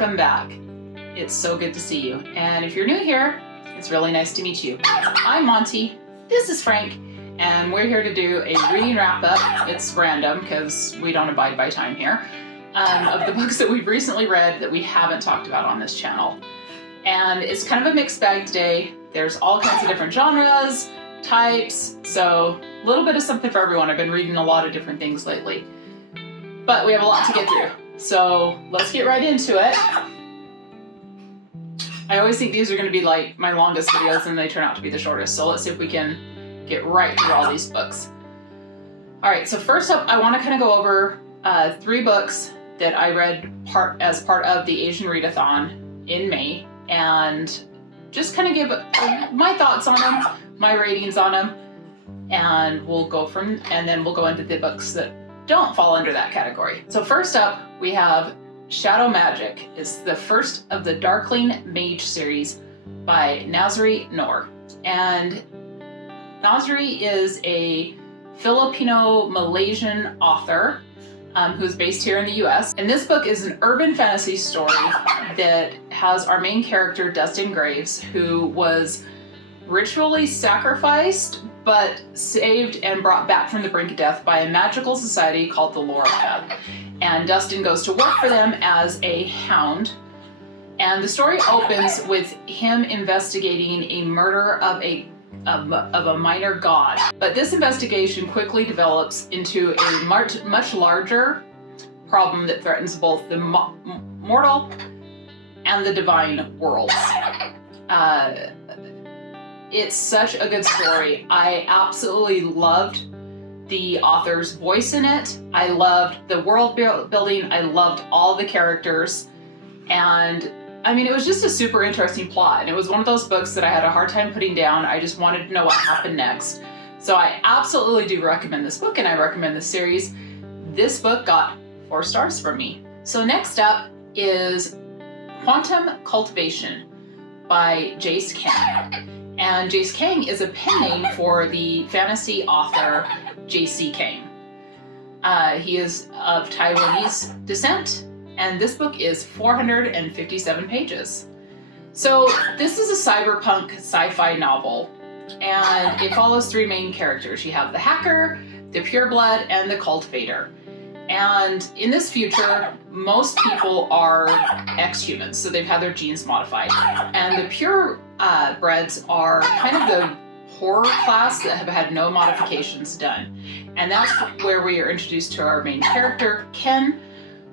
welcome back. It's so good to see you. And if you're new here, it's really nice to meet you. I'm Monty, this is Frank, and we're here to do a reading wrap-up. It's random because we don't abide by time here, of the books that we've recently read that we haven't talked about on this channel. And it's kind of a mixed bag today. There's all kinds of different genres, types, so a little bit of something for everyone. I've been reading a lot of different things lately, but we have a lot to get through. So let's get right into it. I always think these are going to be like my longest videos and they turn out to be the shortest. So let's see if we can get right through all these books. All right, so first up, I want to kind of go over 3 books that I read as part of the Asian Readathon in May, and just kind of give my thoughts on them, my ratings on them, and then we'll go into the books that don't fall under that category. So first up, we have Shadow Magic. It's the first of the Darkling Mage series by Nazri Noor. And Nazri is a Filipino-Malaysian author who's based here in the US. And this book is an urban fantasy story that has our main character, Dustin Graves, who was ritually sacrificed but saved and brought back from the brink of death by a magical society called the Lorca. And Dustin goes to work for them as a hound. And the story opens with him investigating a murder of a minor god. But this investigation quickly develops into a much larger problem that threatens both the mortal and the divine worlds. It's such a good story. I absolutely loved the author's voice in it. I loved the world building. I loved all the characters. And I mean, it was just a super interesting plot. And it was one of those books that I had a hard time putting down. I just wanted to know what happened next. So I absolutely do recommend this book, and I recommend the series. This book got 4 stars from me. So next up is Quantum Cultivation by Jace Kang. And Jace Kang is a pen name for the fantasy author J.C. Kang. He is of Taiwanese descent, and this book is 457 pages. So this is a cyberpunk sci-fi novel, and it follows 3 main characters. You have the hacker, the pureblood, and the cultivator. And in this future, most people are ex-humans, so they've had their genes modified. And the purebreds are kind of the horror class that have had no modifications done. And that's where we are introduced to our main character, Ken,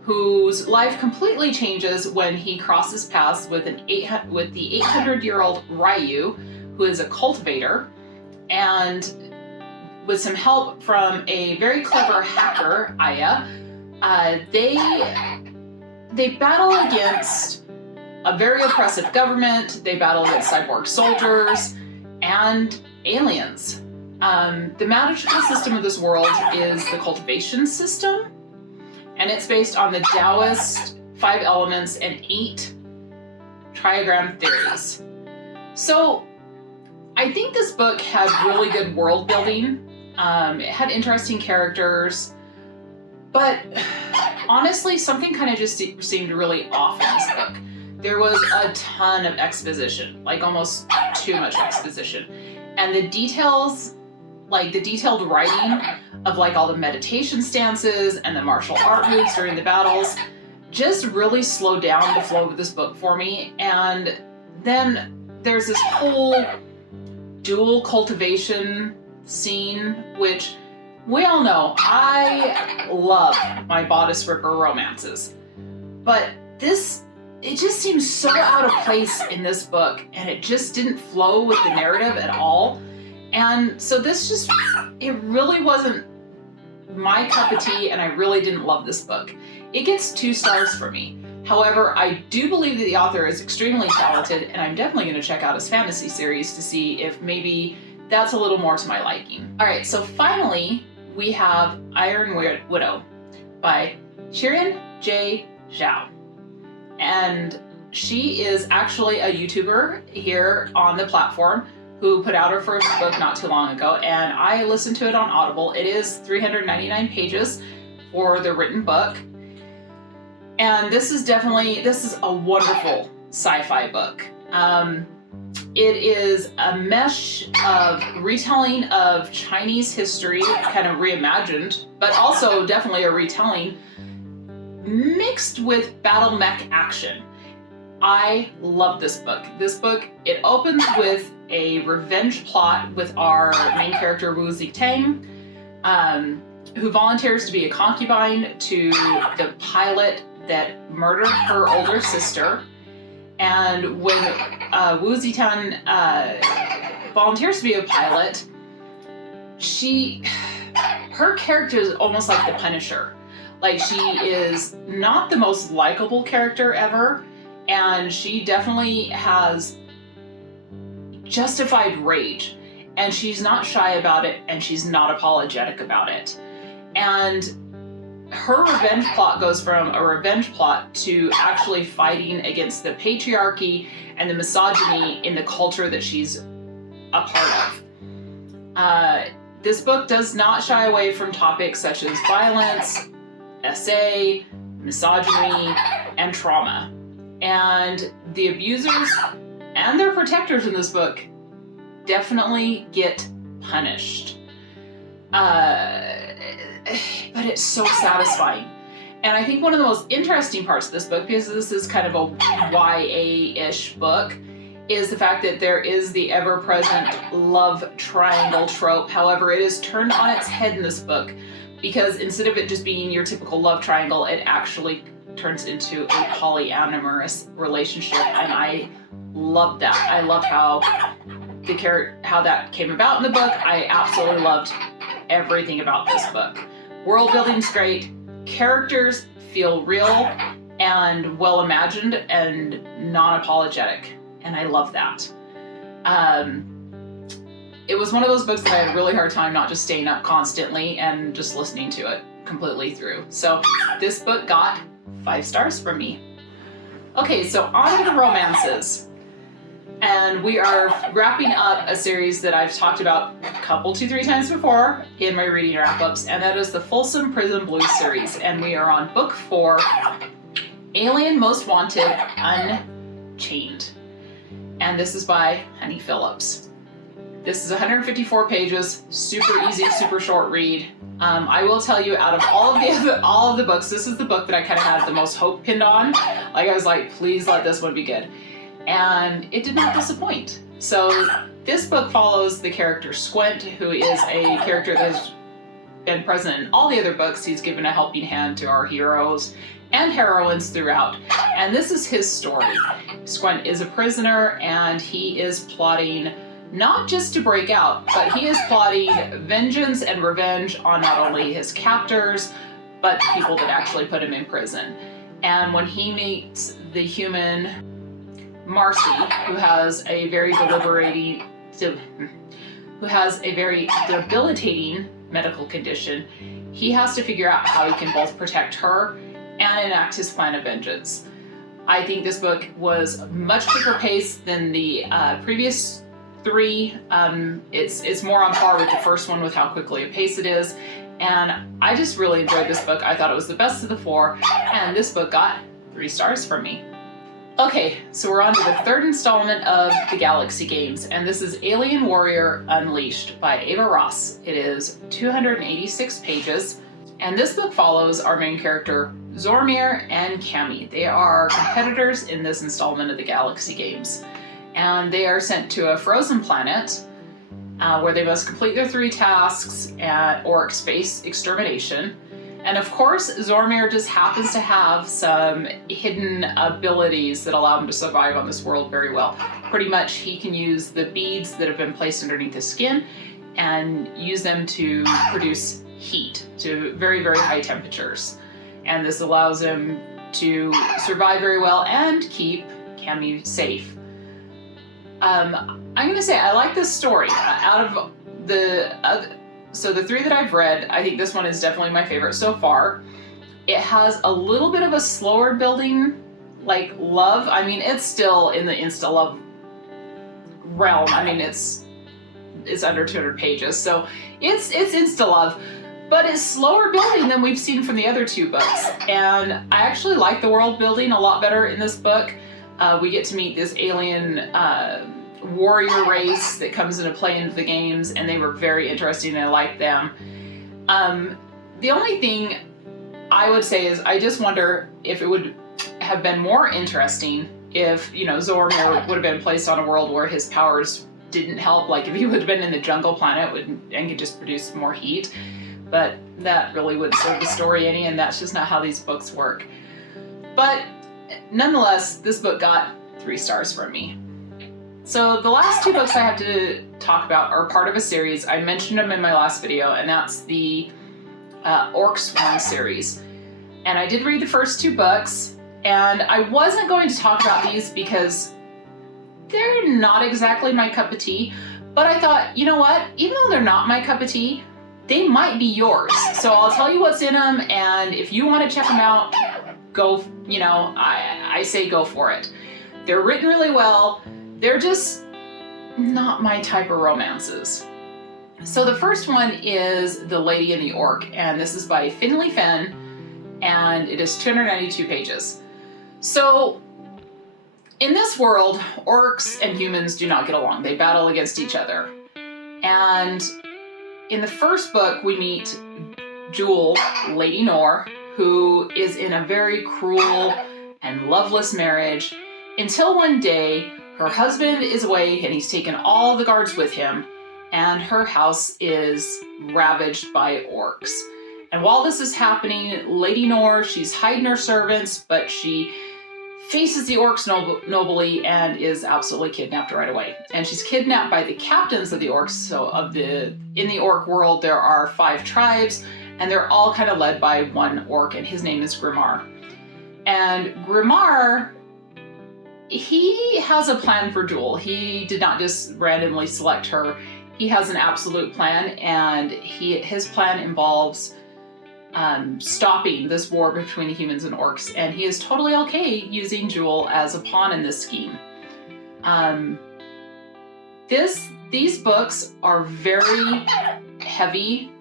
whose life completely changes when he crosses paths with the 800-year-old Ryu, who is a cultivator. And with some help from a very clever hacker, Aya, they battle against a very oppressive government. They battle against cyborg soldiers and aliens. The magical system of this world is the cultivation system, and it's based on the Taoist 5 elements and 8 trigram theories. So I think this book had really good world building. It had interesting characters, but honestly, something kind of just seemed really off in this book. There was a ton of exposition, like almost too much exposition. And the details, like the detailed writing of like all the meditation stances and the martial art moves during the battles, just really slowed down the flow of this book for me. And then there's this whole dual cultivation scene, which we all know I love my bodice ripper romances, but it just seems so out of place in this book, and it just didn't flow with the narrative at all. And so it really wasn't my cup of tea, and I really didn't love this book. It gets 2 stars for me. However, I do believe that the author is extremely talented, and I'm definitely going to check out his fantasy series to see if maybe that's a little more to my liking. All right, so finally, we have Iron Widow by Shirin J. Zhao. And she is actually a YouTuber here on the platform who put out her first book not too long ago, and I listened to it on Audible. It is 399 pages for the written book. And this is a wonderful sci-fi book. It is a mesh of retelling of Chinese history, kind of reimagined, but also definitely a retelling mixed with battle mech action. I love this book. This book, it opens with a revenge plot with our main character, Wu Zitang, who volunteers to be a concubine to the pilot that murdered her older sister. And when Wu Zitang volunteers to be a pilot, her character is almost like the Punisher. Like, she is not the most likable character ever, and she definitely has justified rage, and she's not shy about it, and she's not apologetic about it. And her revenge plot goes from a revenge plot to actually fighting against the patriarchy and the misogyny in the culture that she's a part of. This book does not shy away from topics such as violence, SA, misogyny, and trauma. And the abusers and their protectors in this book definitely get punished. But it's so satisfying. And I think one of the most interesting parts of this book, because this is kind of a YA-ish book, is the fact that there is the ever-present love triangle trope. However, it is turned on its head in this book, because instead of it just being your typical love triangle, it actually turns into a polyamorous relationship, and I love that. I love how that came about in the book. I absolutely loved everything about this book. World building's great. Characters feel real and well imagined and non-apologetic, and I love that. It was one of those books that I had a really hard time not just staying up constantly and just listening to it completely through. So this book got 5 stars from me. Okay, so on to the romances. And we are wrapping up a series that I've talked about a couple, 2-3 times before in my reading wrap-ups, and that is the Folsom Prison Blues series. And we are on book 4, Alien Most Wanted, Unchained. And this is by Honey Phillips. This is 154 pages, super easy, super short read. I will tell you, out of all of the books, this is the book that I kind of had the most hope pinned on. Like, I was like, please let this one be good. And it did not disappoint. So this book follows the character Squint, who is a character that has been present in all the other books. He's given a helping hand to our heroes and heroines throughout. And this is his story. Squint is a prisoner, and he is plotting not just to break out, but he is plotting vengeance and revenge on not only his captors, but the people that actually put him in prison. And when he meets the human Marcy, who has a very debilitating medical condition, he has to figure out how he can both protect her and enact his plan of vengeance. I think this book was much quicker paced than the previous 3. It's more on par with the first one with how quickly a pace it is, and I just really enjoyed this book. I thought it was the best of the 4, and this book got 3 stars from me. Okay, so we're on to the 3rd installment of the Galaxy Games, and this is Alien Warrior Unleashed by Ava Ross. It is 286 pages, and this book follows our main character Zormir and Cammy. They are competitors in this installment of the Galaxy Games, and they are sent to a frozen planet where they must complete their 3 tasks or space extermination. And of course, Zormir just happens to have some hidden abilities that allow him to survive on this world very well. Pretty much, he can use the beads that have been placed underneath his skin and use them to produce heat to very, very high temperatures. And this allows him to survive very well and keep Cammy safe. I'm going to say I like this story. Out of the 3 that I've read, I think this one is definitely my favorite so far. It has a little bit of a slower building, like love. I mean, it's still in the insta-love realm. I mean, it's under 200 pages, so it's insta-love. but it's slower building than we've seen from the other two books. And I actually like the world building a lot better in this book. We get to meet this alien warrior race that comes into play into the games, and they were very interesting and I liked them. The only thing I would say is I just wonder if it would have been more interesting if, you know, Zormir would have been placed on a world where his powers didn't help, like if he would have been in the jungle planet and could just produce more heat. But that really wouldn't serve the story any, and that's just not how these books work. But nonetheless, this book got 3 stars from me. So the last 2 books I have to talk about are part of a series. I mentioned them in my last video, and that's the Orc Sworn series. And I did read the first 2 books, and I wasn't going to talk about these because they're not exactly my cup of tea, but I thought, you know what, even though they're not my cup of tea, they might be yours. So I'll tell you what's in them, and if you want to check them out, go, you know, I say go for it. They're written really well. They're just not my type of romances. So the first one is The Lady and the Orc, and this is by Finley Fenn, and it is 292 pages. So in this world, orcs and humans do not get along. They battle against each other. And in the first book, we meet Jewel, Lady Nor, who is in a very cruel and loveless marriage until one day her husband is away and he's taken all the guards with him, and her house is ravaged by orcs. And while this is happening, Lady Nor, she's hiding her servants, but she faces the orcs nobly and is absolutely kidnapped right away. And she's kidnapped by the captains of the orcs. So in the orc world, there are 5 tribes, and they're all kind of led by one orc, and his name is Grimmar. And Grimmar, he has a plan for Jewel. He did not just randomly select her. He has an absolute plan, and his plan involves stopping this war between the humans and orcs, and he is totally okay using Jewel as a pawn in this scheme. These books are very heavy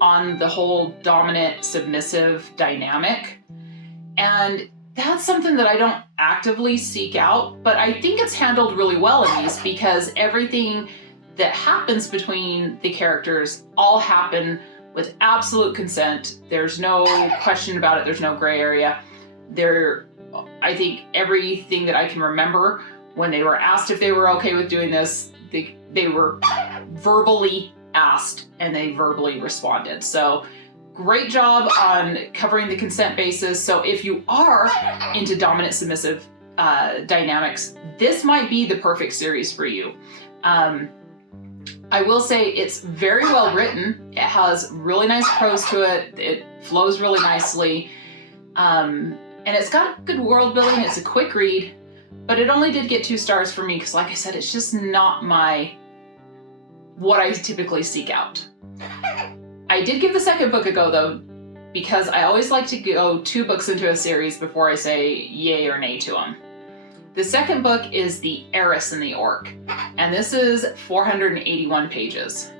on the whole dominant submissive dynamic, and that's something that I don't actively seek out, but I think it's handled really well in these because everything that happens between the characters all happen with absolute consent. There's no question about it. There's no gray area. I think everything that I can remember when they were asked if they were okay with doing this, they were verbally asked and they verbally responded. So great job on covering the consent basis. So if you are into dominant submissive dynamics, this might be the perfect series for you. I will say it's very well written. It has really nice prose to it. It flows really nicely. And it's got good world building. It's a quick read, but it only did get 2 stars for me because, like I said, it's just not what I typically seek out. I did give the second book a go though, because I always like to go 2 books into a series before I say yay or nay to them. The second book is The Heiress and the Orc, and this is 481 pages.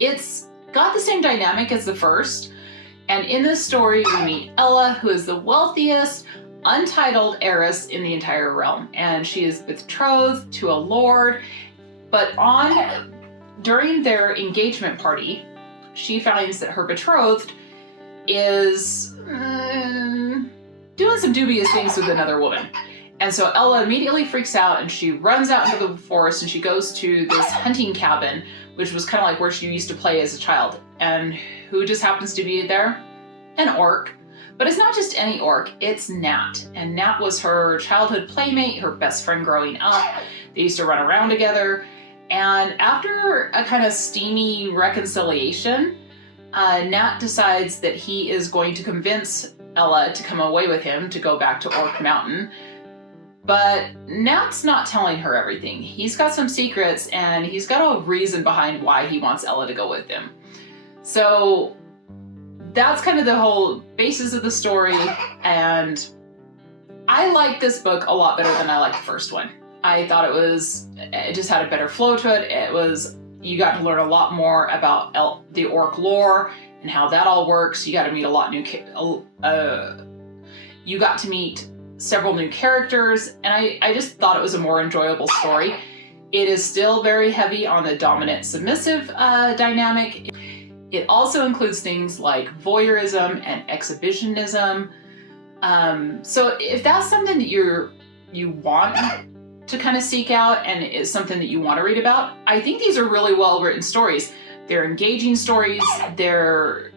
It's got the same dynamic as the first, and in this story we meet Ella, who is the wealthiest, untitled heiress in the entire realm, and she is betrothed to a lord, but during their engagement party, she finds that her betrothed is doing some dubious things with another woman. And so Ella immediately freaks out and she runs out into the forest and she goes to this hunting cabin, which was kind of like where she used to play as a child. And who just happens to be there? An orc. But it's not just any orc, it's Nat. And Nat was her childhood playmate, her best friend growing up. They used to run around together. And after a kind of steamy reconciliation, Nat decides that he is going to convince Ella to come away with him to go back to Orc Mountain. But Nat's not telling her everything. He's got some secrets and he's got a reason behind why he wants Ella to go with him. So that's kind of the whole basis of the story, and I like this book a lot better than I liked the first one. I thought it just had a better flow to it. It was You got to learn a lot more about the orc lore and how that all works. You got to meet you got to meet several new characters, and I just thought it was a more enjoyable story. It is still very heavy on the dominant-submissive dynamic. It also includes things like voyeurism and exhibitionism. So if that's something that you want to kind of seek out and is something that you want to read about, I think these are really well-written stories. They're engaging stories, they're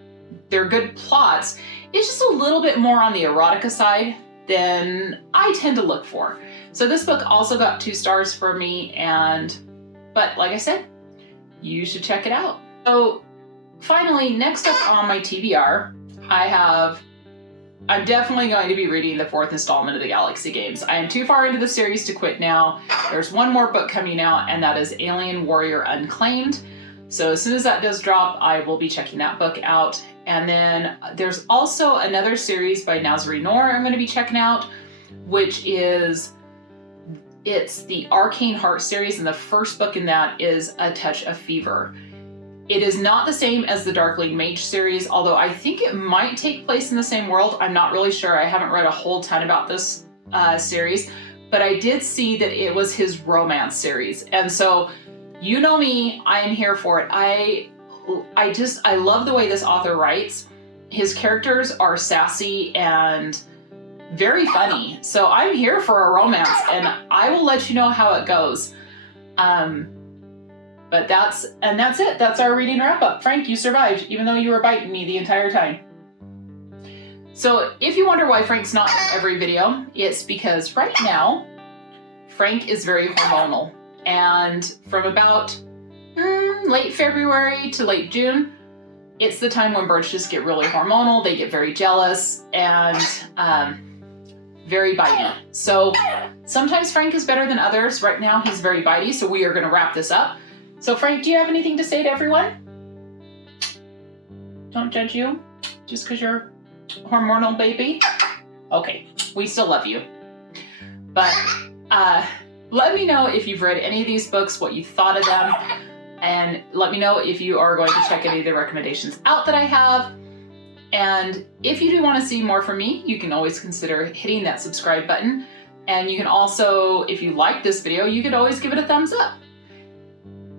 good plots. It's just a little bit more on the erotica side than I tend to look for. So this book also got 2 stars for me, but like I said, you should check it out. So finally, next up on my TBR, I'm definitely going to be reading the 4th installment of the Galaxy games. I am too far into the series to quit now. There's one more book coming out, and that is Alien Warrior Unclaimed. So as soon as that does drop, I will be checking that book out. And then there's also another series by Nazri Noor I'm going to be checking out, which is, it's the Arcane Heart series, and the first book in that is A Touch of Fever. It is not the same as the Darkling Mage series, although I think it might take place in the same world. I'm not really sure. I haven't read a whole ton about this series, but I did see that it was his romance series. And so, you know me, I am here for it. I love the way this author writes. His characters are sassy and very funny. So I'm here for a romance, and I will let you know how it goes. But that's it. That's our reading wrap up. Frank, you survived, even though you were biting me the entire time. So if you wonder why Frank's not in every video, it's because right now, Frank is very hormonal. And from about late February to late June, it's the time when birds just get really hormonal. They get very jealous and very bitey. So sometimes Frank is better than others. Right now he's very bitey, so we are going to wrap this up. So Frank, do you have anything to say to everyone? Don't judge you just because you're a hormonal baby? Okay, we still love you. But let me know if you've read any of these books, what you thought of them, and let me know if you are going to check any of the recommendations out that I have. And if you do want to see more from me, you can always consider hitting that subscribe button. And you can also, if you like this video, you could always give it a thumbs up.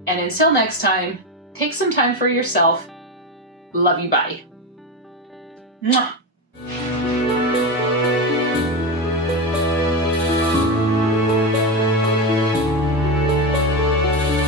And until next time, take some time for yourself. Love you, bye. Mwah.